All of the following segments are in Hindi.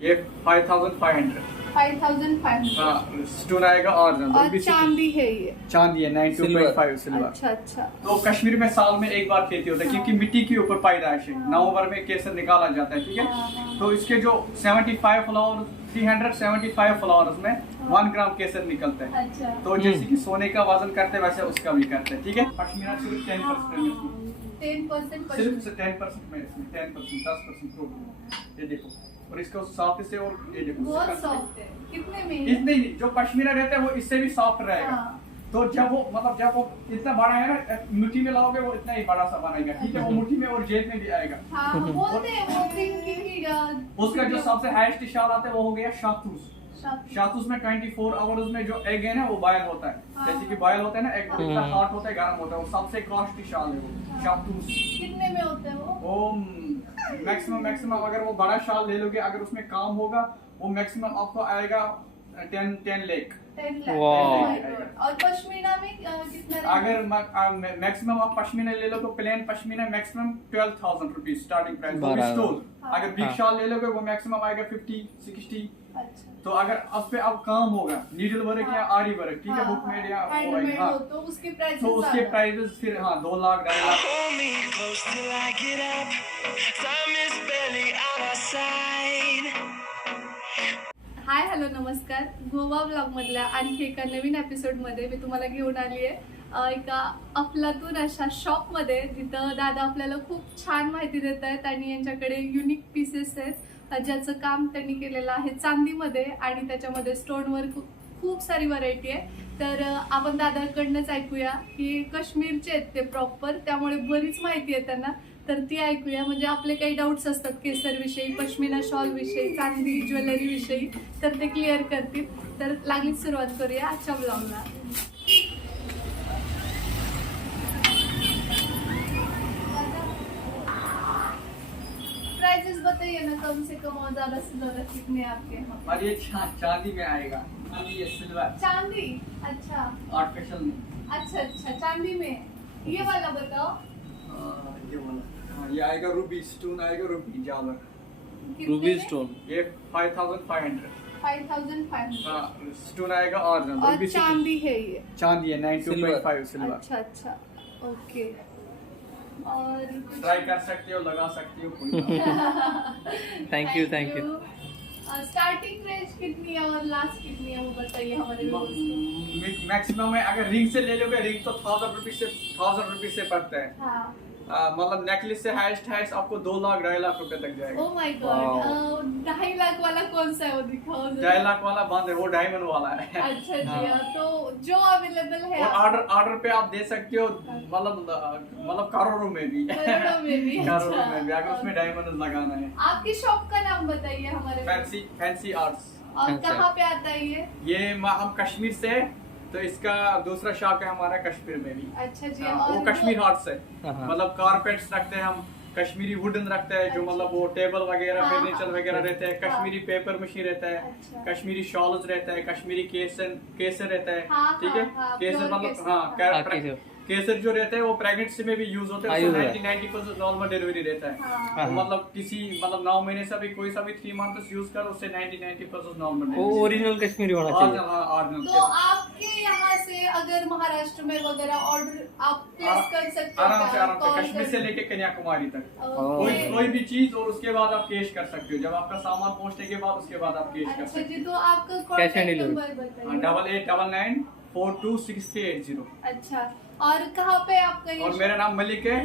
ये 5500 5500। हाँ स्टोन आएगा और चांदी है ये? चांदी है 92.5 सिल्वर। अच्छा अच्छा। तो कश्मीर में साल में एक बार खेती होता है क्योंकि मिट्टी के ऊपर पैदाइश है। नवंबर में केसर निकाला जाता है, ठीक है। तो इसके जो 75 फ्लावर 375 फ्लावर्स में 1 ग्राम केसर निकलता है। अच्छा। तो जैसे कि सोने का वजन करते हैं वैसे उसका भी करते हैं, ठीक है। पश्मीना सिर्फ 10% 10% सिर्फ 10% में इसमें 10% 10% प्रोटीन। ये देखो, और इसका सॉफ्ट से, और ये देखो बहुत सॉफ्ट है। कितने में? इतने ही जो पश्मीना रहता है वो इससे भी सॉफ्ट रहेगा। तो जब वो इतना बड़ा है ना, मुट्ठी में लाओगे वो इतना ही बड़ा सा बनेगा, ठीक है। वो मुट्ठी में और जेब में भी आएगा। हाँ, बोलते हैं वो थिंकिंग। उसका जो सबसे हाईएस्ट शाल आता है वो हो गया शातूस। शातूस में 24 आवर्स में जो एग है ना वो बॉयल होता है। जैसे कि बॉयल होता है ना एग, इतना हॉट होता है, गर्म होता है। वो सबसे कॉस्टली शाल है वो शातूस। कितने में होता है वो? मैक्सिमम अगर वो बड़ा शाल ले लोगे, अगर उसमें काम होगा, वो मैक्सिमम आपको आएगा 10 लाख। 10 लाख। और पश्मीना में कितना? अगर मैक्सिमम आप पश्मीना ले लो तो plain pashmina maximum 12,000 rupees starting price. अगर बिग शाल ले लोगे वो मैक्सिमम आएगा 50-60। अच्छा। तो अगर उस पे अब काम होगा, नीडल वर्क या आरी वर्क, ठीक है, बुक मेड या तो उसके प्राइस, तो उसके प्राइसेस फिर 2 लाख 2.5 लाख। हाय हॅलो नमस्कार. गोवा ब्लॉग मधल्या आणखी एका नवीन एपिसोड मध्ये मी तुम्हाला घेऊन आली आहे एका अफलातून अशा शॉप मध्ये, जिथं दादा आपल्याला खूप छान माहिती देत आहेत आणि यांच्याकडे युनिक पीसेस आहेत ज्याचं काम त्यांनी केलेलं आहे चांदीमध्ये, आणि त्याच्यामध्ये स्टोनवर खूप सारी व्हरायटी आहे. तर आपण दादाकडनंच ऐकूया की काश्मीरचे आहेत ते प्रॉपर, त्यामुळे बरीच माहिती आहे त्यांना, तर ती ऐकूया. म्हणजे आपले काही डाऊट्स असतात केसर विषयी, पश्मीना शॉल विषयी, चांदी ज्वेलरी विषयी, तर ते क्लिअर करतील. तर लागलीच सुरुवात करूया आजच्या ब्लॉगला. प्राइसेस बताइए ना, कम से कम और ज्यादा से ज्यादा कितने आपके यहाँ? और ये चांदी में आएगा, ये सिल्वर। चांदी? अच्छा। आर्टिफिशियल में। अच्छा, चांदी में ये वाला बताओ। ये वाला ये आएगा रूबी स्टोन, आएगा रूबी जालर। रूबी स्टोन ये 5500 5500। स्टोन आएगा और चांदी है ये? चांदी है 92.5 सिल्वर। अच्छा ओके। और ट्राई कर सकते हो, लगा सकते हो। Thank you. स्टार्टिंग रेंज कितनी है और लास्ट कितनी है वो बताइए हमारे व्यूअर्स को। मैक्सिमम है, अगर रिंग से ले लोगे, रिंग तो 1000 रुपीज से पड़ता है। हाँ। मतलब नेकलेस से हाईएस्ट आपको 2 लाख 2.5 लाख रुपए तक जाएगा। Oh my God. 2.5 लाख वाला कौन सा है वो दिखाओ जरा। 2.5 लाख वाला बंद है, वो डायमंड वाला है। अच्छा जी। तो जो अवेलेबल है और ऑर्डर पे आप दे सकते हो, मतलब करोड़ों में भी। करोड़ों में भी। करोड़ों में भी, अगर उसमें डायमंड लगाना है। आपकी शॉप का नाम बताइए हमारे। Fancy arts. और कहाँ पे आता है ये? हम कश्मीर से है, तो इसका दूसरा शॉप है हमारा कश्मीर में भी। अच्छा जी। वो कश्मीर हार्ट्स है, हाँ। मतलब कारपेट्स रखते हैं हम, कश्मीरी वुडन रखते हैं, जो मतलब वो टेबल वगैरह फर्नीचर वगैरह रहते हैं, कश्मीरी पेपर मशीन रहता है, कश्मीरी शॉल्स रहता है, कश्मीरी केसर रहता है, ठीक है। केसर मतलब केसर जो रहता है वो प्रेगनेंसी में भी यूज होता है, 90% नॉर्मल डिलीवरी रहता है। तो मतलब किसी 9 महीने से भी कोई सा भी 3 मंथ्स यूज करो, उससे 90% नॉर्मल। ओरिजिनल कश्मीरी होना चाहिए। तो आपके यहाँ से अगर महाराष्ट्र में वगैरह ऑर्डर आप प्लेस कर सकते आराम से कश्मीर से लेके कन्याकुमारी तक कोई भी चीज, और उसके बाद आप कैश कर सकते हो। जब आपका सामान पहुंचने के बाद उसके बाद आप कैश कर सकते हो। अच्छा जी। तो आपका कॉन्टैक्ट नंबर बताइए। 8899 426380। अच्छा। और कहाँ पे आपका ये? और मेरा नाम मलिक है।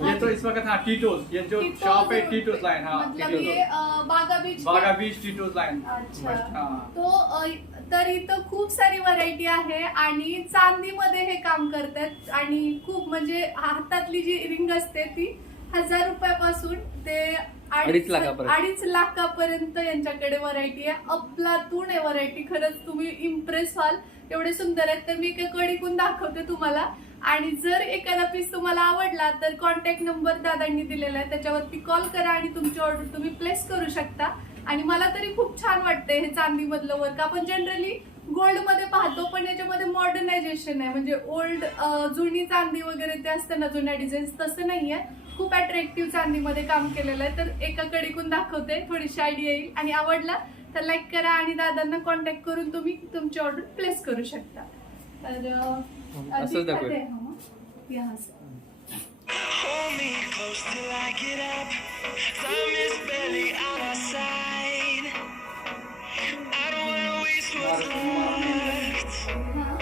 ये तो इस वक्त टीटोज, ये जो शॉप है टीटोज लाइन। मतलब ये बागा बीच टीटोज लाइन। अच्छा। तो तरी तर खूप सारी व्हरायटी आहे, आणि चांदीमध्ये हे काम करतात, आणि खूप म्हणजे हातातली जी रिंग असते ती 1000 रुपयापासून ते 2.5 लाखापर्यंत यांच्याकडे व्हरायटी आहे. अफलातून आहे व्हरायटी. खरंच तुम्ही इम्प्रेस व्हाल, एवढे सुंदर आहेत. तर मी एका कडीकून दाखवते तुम्हाला, आणि जर एखादा पीस तुम्हाला आवडला तर कॉन्टॅक्ट नंबर दादांनी दिलेला आहे, त्याच्यावरती कॉल करा आणि तुमची ऑर्डर तुम्ही प्लेस करू शकता. आणि मला तरी खूप छान वाटतंय हे चांदी मधलं वर्क. आपण जनरली गोल्ड मध्ये पाहतो, पण याच्यामध्ये मॉडर्नायझेशन आहे, म्हणजे ओल्ड जुनी चांदी वगैरे ते असतं ना, जुन्या डिझाईन्स, तसं नाहीये. खूप अट्रॅक्टिव्ह चांदीमध्ये काम केलेलं आहे. तर एका कडीकून दाखवते, थोडीशी आयडिया येईल. आणि आवडला तर लाईक करा आणि दादांना कॉन्टॅक्ट करून तुम्ही तुमची ऑर्डर प्लेस करू शकता. तर असंच दाखवूया. यहाँ से Hold me close till I get up. Time is barely on our side. I don't wanna waste what's left. हाँ,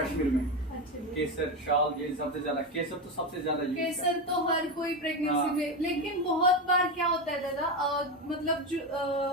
कश्मीर में अच्छा. केसर शाल ये सबसे ज्यादा, केसर तो सबसे ज्यादा यूज केसर तो हर कोई प्रेगनेंसी हाँ. में, लेकिन बहुत बार क्या होता है दादा, मतलब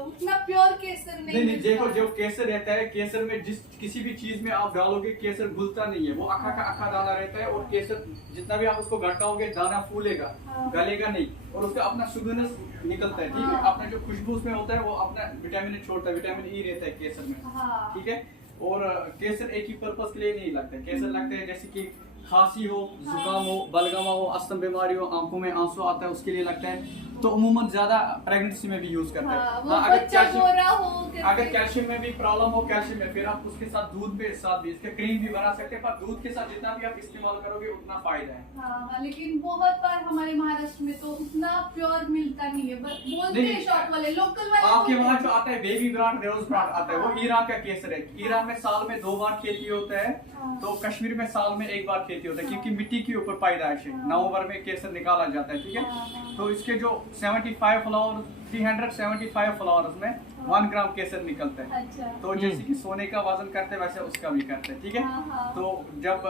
उतना प्योर केसर नहीं नहीं देखो, मिलता. जो केसर रहता है, केसर में जिस किसी भी चीज में आप डालोगे केसर घुलता नहीं है, वो अखा का अखा दाना रहता है. और केसर जितना भी आप उसको घटाओगे दाना फूलेगा, हाँ. गलेगा नहीं, और उसका अपना सुगंध निकलता है. ठीक है, हाँ. अपना जो खुशबू उसमें होता है वो अपना विटामिन छोड़ता है, विटामिन ई रहता है केसर में. हाँ. ठीक है. और केसर एक ही पर्पस के लिए नहीं लगता है. केसर लगता है जैसे कि खांसी हो, जुकाम हो, बलगमा हो, अस्थम बीमारी हो, आंखों में आंसू आता है, उसके लिए लगता है. तो उमूमन ज्यादा प्रेगनेंसी में भी यूज करते हैं. हाँ, वो हाँ, अगर बच्चा कैल्शियम गोरा हो अगर कैल्शियम में भी प्रॉब्लम हो, कैल्शियम में फिर आप उसके साथ दूध के साथ भी इसके क्रीम भी बना सकते हैं. पर दूध के साथ जितना भी आप इस्तेमाल करोगे उतना फायदा है. हाँ, लेकिन बहुत बार हमारे महाराष्ट्र में तो उतना प्योर मिलता नहीं है. बोलते नहीं, हैं शॉप वाले, लोकल वाले आपके बोलते वहाँ हैं. जो आता है बेबी ब्रांड, रोज ब्रांड आता है, वो ईरान का केसर है. ईरान में साल में 2 बार खेती होता है, हाँ. तो कश्मीर में साल में 1 बार खेती होता है, क्योंकि मिट्टी के ऊपर पैदाइश है. हाँ. नवंबर में केसर निकाला जाता है. ठीक है. हाँ, हाँ. तो इसके जो 75 फ्लावर 375 फ्लावर्स में 1 ग्राम केसर निकलता है. अच्छा. तो जैसे कि सोने का वजन करते हैं वैसे उसका भी करते हैं. ठीक है. हाँ, हाँ. तो जब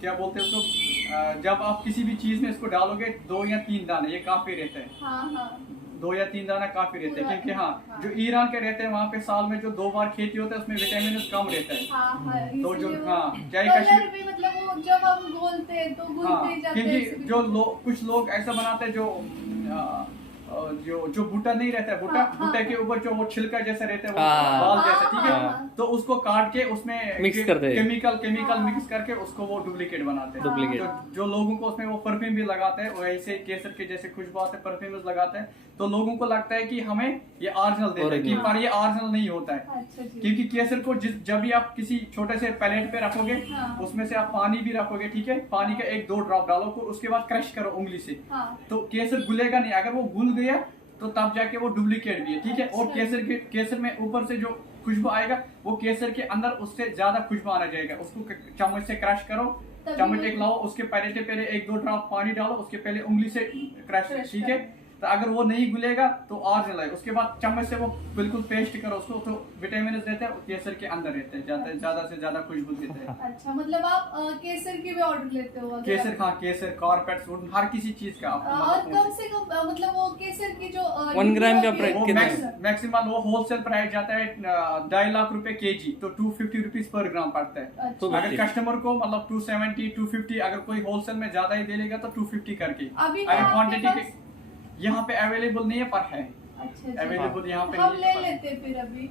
क्या बोलते हैं उसको, जब आप किसी भी चीज में इसको डालोगे 2 या 3 दाने ये काफी रहता है. हाँ, हाँ. 2 या 3 दाना काफी रहते हैं, क्योंकि हाँ हाँ. जो ईरान के रहते हैं वहाँ पे साल में जो 2 बार खेती होता है उसमें विटामिन कम रहता है. हाँ, हाँ. तो जो इसलिए वो हाँ चाहे कलर कश्मीर भी, मतलब वो जब हम घोलते हैं तो हाँ, घुलते ही जाते हैं. क्योंकि जो लोग कुछ लोग ऐसा बनाते हैं जो भुट्टा नहीं रहता है, भुट्टा हाँ, भुट्टे हाँ. के ऊपर जो वो छिलका जैसा रहता है, वो हाँ. बाल जैसा. ठीक है. हाँ. तो उसको काट के उसमें मिक्स करते हैं. केमिकल हाँ. मिक्स करके उसको वो डुप्लीकेट बनाते हैं. डुप्लीकेट. जो लोगों को उसमें वो परफ्यूम भी लगाते हैं, वैसे केसर के जैसे खुशबू आते हैं, परफ्यूम लगाते हैं, तो लोगों को लगता है कि हमें ये ओरिजिनल दे रहे हैं, कि पर ये ओरिजिनल नहीं होता है. अच्छा जी. क्योंकि केसर को जब भी आप किसी छोटे से पैलेट पे रखोगे, हाँ. उसमें से आप पानी भी रखोगे. ठीक है. पानी का 1-2 ड्रॉप डालो, उसके बाद क्रश करो उंगली से, हाँ. तो केसर घुलेगा नहीं. अगर वो घुल गया तो तब जाके वो डुप्लीकेट भी है. ठीक है. और अच्छा. केसर में ऊपर से जो खुशबू आएगा वो केसर के अंदर उससे ज्यादा खुशबू आना जाएगा. उसको चम्मच से क्रश करो, तभी चम्मच वो- एक लाओ, उसके पहले 1-2 ड्रॉप पानी डालो, उसके पहले उंगली से क्रश. ठीक है. तो अगर वो नहीं घुलेगा तो ओरिजिनल है. उसके बाद चम्मच से वो बिल्कुल पेस्ट करो उसको, तो विटामिन रहते हैं केसर के अंदर रहते हैं, ज्यादा से ज्यादा खुशबू देते हैं. अच्छा, मतलब आप केसर की भी ऑर्डर लेते हो अगर केसर आप- हाँ, केसर, कारपेट, हर किसी चीज का आप और कम से कम मतलब वो केसर की जो 1 ग्राम का यूनिट वो कितना है? मैक्सिमम वो होलसेल प्राइस जाता है 2.5 लाख रुपए केजी, तो 250 रुपीज पर ग्राम पड़ता है. अच्छा. तो अगर कस्टमर को मतलब 270 250, अगर कोई होलसेल में ज्यादा ही दे लेगा तो 250 करके. अभी अगर आपके क्वांटिटी पास- के यहाँ पे अवेलेबल नहीं है, पर है अच्छा जी. अवेलेबल यहाँ पे हम नहीं ले है, पर- लेते फिर अभी.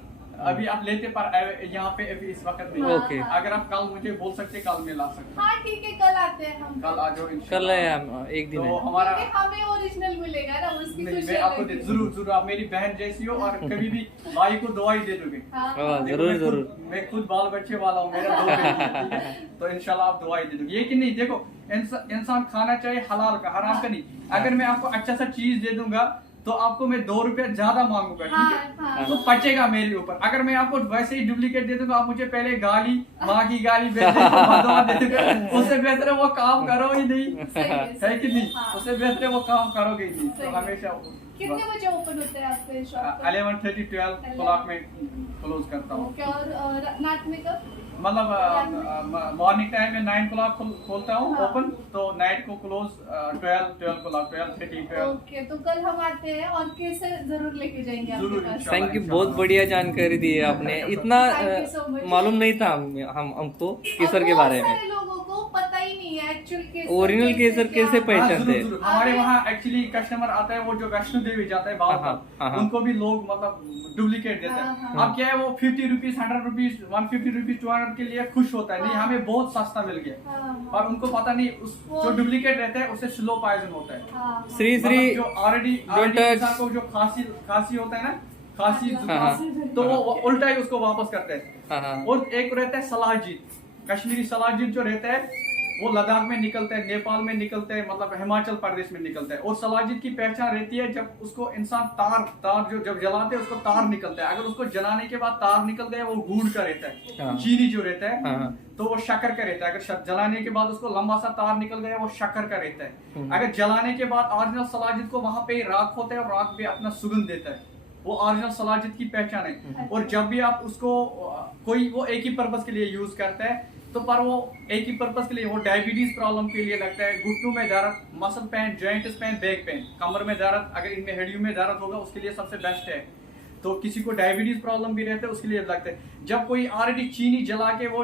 अभी आप लेते पर यहाँ पे अभी इस वक्त नहीं है. ओके. हाँ. अगर आप कल मुझे बोल सकते कल मैं ला सकता हाँ ठीक है, कल आते हैं हम. हूँ. कल आ जाओ कर इंशाल्लाह. ले हम एक दिन तो है. हमारा क्योंकि हमें ओरिजिनल मिलेगा ना, उसकी नहीं, खुशी मैं आपको अलग है. जरूर आप मेरी बहन जैसी हो, और कभी भी भाई को दुआई दे दोगे. हाँ, हाँ, हाँ. देखो, जरूर, मैं खुद- जरूर. मैं खुद बाल बच्चे वाला हूँ, मेरा 2 बेटी है, ठीक है? तो इंशाल्लाह आप दुआई दे दोगे. ये कि नहीं, देखो इंसान खाना चाहिए हलाल का, हराम का नहीं. अगर मैं आपको अच्छा सा चीज दे दूंगा तो आपको मैं 2 रुपया ज्यादा मांगूंगा. ठीक है. हाँ, हाँ. तो बचेगा मेरे ऊपर. अगर मैं आपको वैसे ही डुप्लीकेट दे दूंगा, आप मुझे पहले गाली, माँ की गाली बददुआ दे दोगे, उससे बेहतर है वो काम करो ही नहीं. सही है कि नहीं? हाँ. उससे बेहतर है वो काम करोगे ही नहीं. सही तो है. हमेशा कितने बजे ओपन होते हैं आपके शॉप? 11:30-12 क्लॉक में क्लोज करता हूँ. ओके. और नाइट में कब? मतलब मॉर्निंग टाइम में 9 क्लॉक खोलता हूँ हाँ. ओपन, तो नाइट को क्लोज 12 क्लॉक 12:30. ओके, तो कल हम आते हैं और केसर जरूर लेके जाएंगे आपके जरूर, पास. इंशाल्लाह. थैंक यू, बहुत बढ़िया जानकारी दी है आपने. इतना Thank you so much. मालूम नहीं था हमको केसर के और बारे बहुत में. सारे लोगों को पता ही नहीं है एक्चुअल केसर. ओरिजिनल केसर क्या कैसे है. पहचानते हैं? जरूर. हमारे वहाँ एक्चुअली कस्टमर आता है, वो जो वैष्णो देवी जाता है बाल हाँ, का, हाँ. उनको भी लोग मतलब डुप्लीकेट देते हाँ, हैं. हाँ. अब क्या है, वो 50 रुपीज 100 रुपीज 150 रुपीज 200 के लिए खुश होता है. नहीं, हाँ. हमें बहुत सस्ता मिल गया. हाँ, हाँ. और उनको पता नहीं जो डुप्लीकेट रहता है उससे स्लो पॉइजन होता है. हाँ, श्री मतलब जो ऑलरेडी don't touch. इंसान को जो खांसी होता है ना, खांसी हाँ, जुकाम, तो वो उल्टा ही उसको वापस करते हैं. हाँ हाँ. और एक रहता है सलाजीत, कश्मीरी सलाजीत जो रहता है वो लद्दाख में निकलते हैं, नेपाल में निकलते हैं, मतलब हिमाचल प्रदेश में निकलते हैं। और सलाजिद की पहचान रहती है जब उसको इंसान तार जो जब जलाते हैं उसको तार निकलता है, अगर उसको जलाने के बाद तार निकलते हैं वो गुड़ का रहता है, हाँ। चीनी जो रहता है हाँ। तो वो शक्कर का रहता है। अगर जलाने के बाद उसको लंबा सा तार निकल गया वो शक्कर का रहता है। अगर जलाने के बाद ओरिजिनल सलाजिद को वहां पे राख होता है और राख पे अपना सुगंध देता है, वो ओरिजिनल सलाजिद की पहचान है। और जब भी आप उसको कोई वो एक ही पर्पस के लिए यूज करता है तो पर वो एक ही पर्पस के लिए, वो डायबिटीज प्रॉब्लम के लिए लगता है, घुटनों में दर्द, muscle pain, joints pain, back pain, कमर में दर्द, अगर इनमें हड्डियों में दर्द होगा उसके लिए सबसे बेस्ट है। तो किसी को डायबिटीज प्रॉब्लम भी रहता है उसके लिए लगता है। जब कोई ऑलरेडी चीनी जला के वो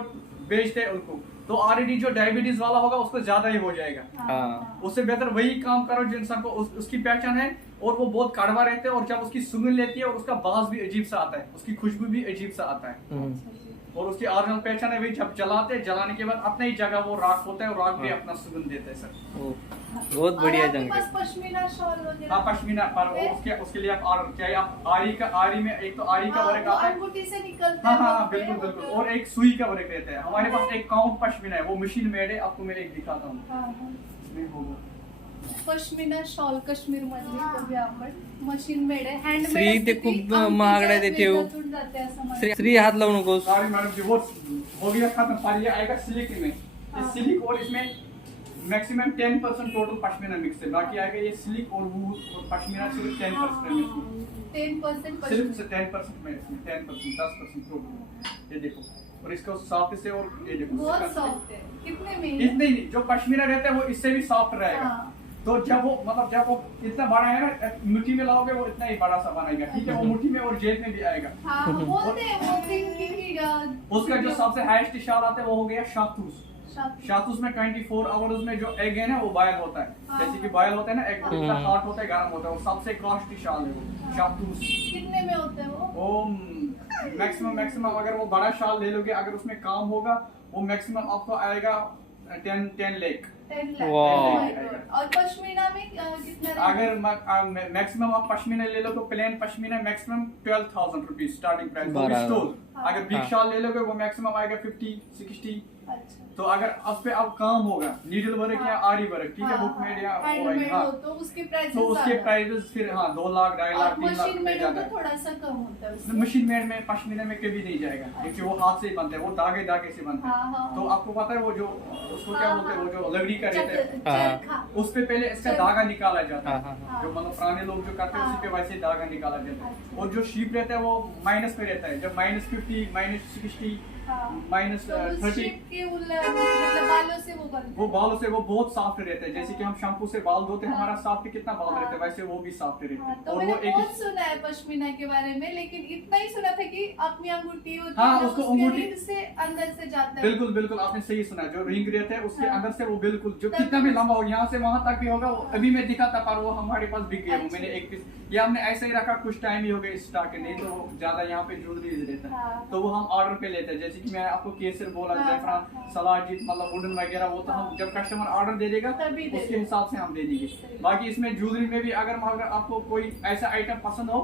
बेचते हैं उनको, तो ऑलरेडी जो डायबिटीज वाला होगा उसको ज्यादा ही हो जाएगा। हाँ। उससे बेहतर वही काम करो जो इंसान को उसकी पहचान है और वो बहुत कड़वा रहते हैं, और जब उसकी सुगंध लेती है और उसका बास भी अजीब सा आता है, उसकी खुशबू भी अजीब सा आता है। और उसकी ओरिजिनल पहचान है, जब जलाते हैं, जलाने के बाद अपने ही जगह वो राख होता है और राख भी अपना सुगंध देता है सर। बहुत बढ़िया और आपके जानकारी। पास पश्मीना शॉल वगैरह? हाँ, पश्मीना पर उसके लिए आप चाहे आप आरी में एक तो आरी का वर्क आता है, अंगूठी से निकलता है। हाँ बिल्कुल बिल्कुल, और एक सुई का वर्क रहता है। हमारे पास एक काउंट पश्मीना है, वो मशीन मेड है, आपको मैं एक दिखाता हूँ। इसमें होगा पश्मीना शॉल काश्मीर मधली बघूया आपण, मशीन मेड आहे, हँडमेड। श्री, ते खूप महागडे देते हो. श्री हाथ लावू नकोस. सॉरी मैडम जी, वो हो गया खत्म। पर ये आएगा सिलिक में, ये सिलिक और इसमें मैक्सिमम 10% टोटल पश्मीना मिक्स है। बाकी आएगा ये सिलिक और वूल और पश्मीना सिर्फ 10% में, 10% सिर्फ से 10% में, इसमें 10%, 10% टोटल। ये देखो, और इसको सॉफ्ट से, और ये देखो बहुत सॉफ्ट है। कितने में? इतने ही नहीं, जो पश्मीना रहता है वो इससे भी सॉफ्ट रहेगा। तो जब वो मतलब जब वो इतना बड़ा है ना, मुट्ठी में लाओगे वो इतना ही बड़ा सा बनेगा, ठीक है। वो मुट्ठी में और जेब में भी आएगा। हाँ, बोलते हैं वो थिंकिंग। उसका जो सबसे हाईएस्ट शाल आता है वो हो गया शातूस। शातूस में 24 आवर्स में जो एग है ना वो बॉयल होता है। जैसे कि बॉयल होता है ना एग, वो इतना हॉट होता है, गर्म होता है, वो सबसे कॉस्टली शाल है वो शातूस। कितने में होता है वो? मैक्सिमम अगर वो बड़ा शाल ले लोगे, अगर उसमें काम होगा, वो मैक्सिमम आपको आएगा 10 लाख। 10 लाख। और पश्मीना में कितना? अगर मैक्सिमम आप पश्मीना ले लो तो plain pashmina maximum 12,000 rupees starting price. अगर बिग शाल ले लोगे वो मैक्सिमम आएगा 50-60। तो अगर उस पे अब काम होगा, नीडल वर्क या आरी वर्क, ठीक है, बुक मेड या तो उसके प्राइसेस फिर 2 लाख, 2.5 लाख, 3 लाख मशीन में मेड जाता तो थोड़ा सा कम होता है उससे। मशीन मेड में पश्मीना में कभी नहीं जाएगा, क्योंकि वो हाथ से ही बनता है, वो धागे से बनता है। तो आपको पता है वो जो उसको क्या बोलते हैं, वो जो लकड़ी का रहता है, उस पे पहले इसका धागा निकाला जाता है। जो मतलब पुराने लोग जो करते हैं उसी पे वैसे धागा निकाला जाता है। और जो शीप रहता है वो माइनस पे रहता है, जब -50, -60, -30 वो बालों से वो बहुत सॉफ्ट रहता है। जैसे कि हम शैम्पू से बाल धोते हैं, हमारा सॉफ्ट कितना बाल रहता है, वैसे वो भी सॉफ्ट रहता है। तो और मैंने वो बहुत सुना है पश्मीना के बारे में, लेकिन इतना ही सुना था कि अपनी अंगूठी होती हाँ, है, उसको उसके अंगूठी रिंग से अंदर से जाता है। बिल्कुल बिल्कुल, आपने सही सुना। जो रिंग रहता है उसके अंदर से वो बिल्कुल जो कितना भी लंबा हो, यहाँ से वहां तक भी होगा। वो अभी मैं दिखाता, पर वो हमारे पास बिक गया। मैंने एक पीस ये हमने ऐसे ही रखा, कुछ टाइम ही हो गया स्टॉक के, नहीं तो ज्यादा यहाँ पे ज्वेलरी रहता है। तो वो हम ऑर्डर पे लेते हैं। जैसे कि मैंने आपको केसर बोला, जैफरान, सलाजिद, मतलब वुडन वगैरह, वो तो हम जब कस्टमर ऑर्डर दे देगा उसके हिसाब से हम दे देंगे। बाकी इसमें ज्वेलरी में भी अगर आपको कोई ऐसा आइटम पसंद हो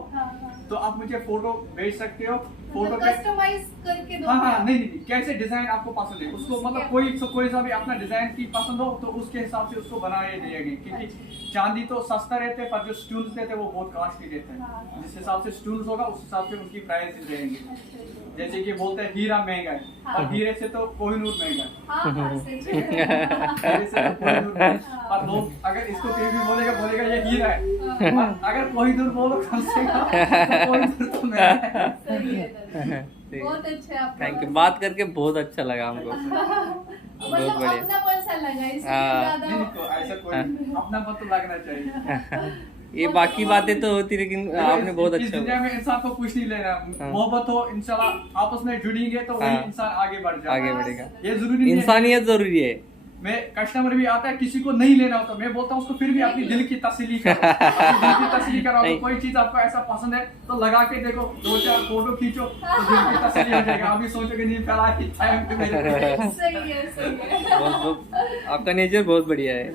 तो आप मुझे फोटो भेज सकते हो। फोटो कस्टमाइज करके दो। हाँ, नहीं, कैसे डिजाइन आपको पसंद है उसको, मतलब कोई सा भी अपना डिजाइन की पसंद हो तो उसके हिसाब से उसको बनाए दिएंगे। क्योंकि चांदी तो सस्ता रहते हैं, पर जो स्टूल्स रहते हैं वो बहुत कॉस्टली रहते हैं। जिस हिसाब से स्टूल्स होगा उस हिसाब से उनकी प्राइस रहेंगे। जैसे कि बोलते हैं हीरा महंगा है, और हीरे से तो कोहिनूर महंगा है। पर लोग अगर इसको कहीं भी बोलेगा ये हीरा है। अगर कोहिनूर बोलो कम से कम, कोहिनूर तो महंगा है। बहुत अच्छा है। थैंक यू, बात करके बहुत अच्छा लगा हमको। मतलब अपनापन सा लगा, इसलिए ऐसा कोई अपनापन तो लगना चाहिए। ये बाकी बातें तो होती, लेकिन आपने बहुत इस अच्छा दुनिया में इंसान को कुछ नहीं लेना। मोहब्बत हो, इंशाल्लाह आपस में जुड़ेंगे तो वही इंसान आगे बढ़ जाएगा, आगे बढ़ेगा। ये जरूरी नहीं है। इंसानियत जरूरी है। मैं कस्टमर भी आता है, किसी को नहीं लेना होता, मैं बोलता हूँ उसको फिर भी अपनी दिल की तसल्ली करो। अपनी दिल की तसल्ली कराओ। तो कोई चीज आपको ऐसा पसंद है तो लगा के देखो, 2-4 फोटो खींचो तो दिल की तसल्ली हो जाएगा। अभी सोचोगे नहीं फैला कि टाइम पे मेरे सही है। आपका नेचर बहुत बढ़िया है।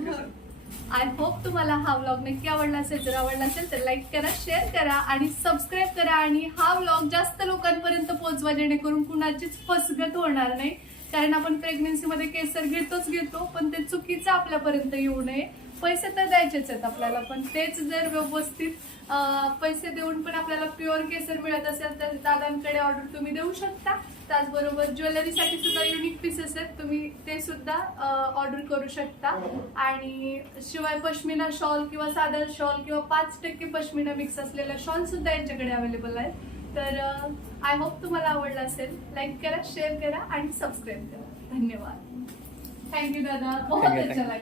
आय होप तुम्हाला हा व्लॉग नक्की आवडला असेल। जर आवडला असेल तर लाईक करा, शेअर करा आणि सबस्क्राईब करा, आणि हा व्लॉग जास्त लोकांपर्यंत पोहोचवा, जेणेकरून कुणाचीच फसगत होणार नाही। कारण आपण प्रेग्नन्सीमध्ये केसर घेतो पण ते चुकीचं आपल्यापर्यंत येऊ नये. पैसे तर द्यायचेच आहेत आपल्याला, पण तेच जर व्यवस्थित पैसे देऊन पण आपल्याला प्युअर केसर मिळत असेल तर दादांकडे ऑर्डर तुम्ही देऊ शकता. त्याचबरोबर ज्वेलरीसाठी सुद्धा युनिक पीसेस आहेत, तुम्ही ते सुद्धा ऑर्डर करू शकता. आणि शिवाय पश्मिना शॉल किंवा साधा शॉल किंवा 5% पश्मिना मिक्स असलेला शॉल सुद्धा यांच्याकडे अवेलेबल आहे. तर आय होप तुम्हाला आवडलं असेल. लाईक करा, शेअर करा आणि सबस्क्राईब करा. धन्यवाद. थँक्यू दादा, बहुत अच्छा लगा.